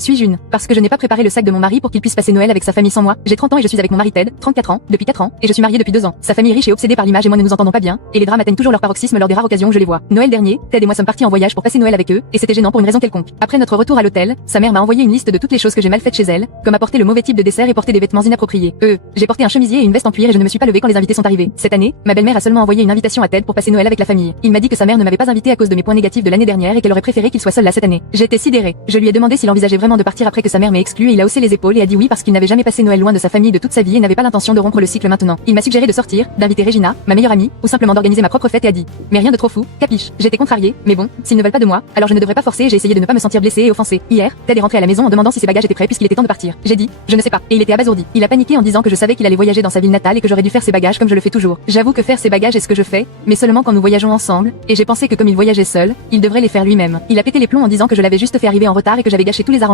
Suis-je une? Parce que je n'ai pas préparé le sac de mon mari pour qu'il puisse passer Noël avec sa famille sans moi. J'ai 30 ans et je suis avec mon mari Ted, 34 ans, depuis 4 ans, et je suis mariée depuis 2 ans. Sa famille est riche et obsédée par l'image et moi ne nous entendons pas bien, et les drames atteignent toujours leur paroxysme lors des rares occasions où je les vois. Noël dernier, Ted et moi sommes partis en voyage pour passer Noël avec eux, et c'était gênant pour une raison quelconque. Après notre retour à l'hôtel, sa mère m'a envoyé une liste de toutes les choses que j'ai mal faites chez elle, comme apporter le mauvais type de dessert et porter des vêtements inappropriés. J'ai porté un chemisier et une veste en cuir et je ne me suis pas levée quand les invités sont arrivés. Cette année, ma belle-mère a seulement envoyé une invitation à Ted pour passer Noël avec la famille. Il m'a dit que sa mère ne m'avait pas invité à cause de mes points négatifs de l'année dernière et qu'elle aurait préféré qu'il soit seul là cette année. J'étais sidérée. Je lui ai demandé s'il envisageait vraiment de partir après que sa mère m'ait exclu et il a haussé les épaules et a dit oui parce qu'il n'avait jamais passé Noël loin de sa famille de toute sa vie et n'avait pas l'intention de rompre le cycle maintenant. Il m'a suggéré de sortir, d'inviter Regina, ma meilleure amie, ou simplement d'organiser ma propre fête et a dit mais rien de trop fou, capiche. J'étais contrariée, mais bon, s'ils ne veulent pas de moi, alors je ne devrais pas forcer et j'ai essayé de ne pas me sentir blessée et offensée. Hier, Ted est rentré à la maison en demandant si ses bagages étaient prêts puisqu'il était temps de partir. J'ai dit je ne sais pas et il était abasourdi. Il a paniqué en disant que je savais qu'il allait voyager dans sa ville natale et que j'aurais dû faire ses bagages comme je le fais toujours. J'avoue que faire ses bagages est ce que je fais, mais seulement quand nous voyageons ensemble, et j'ai pensé que comme il voyageait seul, il devrait les faire lui-même. Il a pété les plombs en disant que je l'avais juste fait arriver en retard et que j'avais gâché tous les arrangements.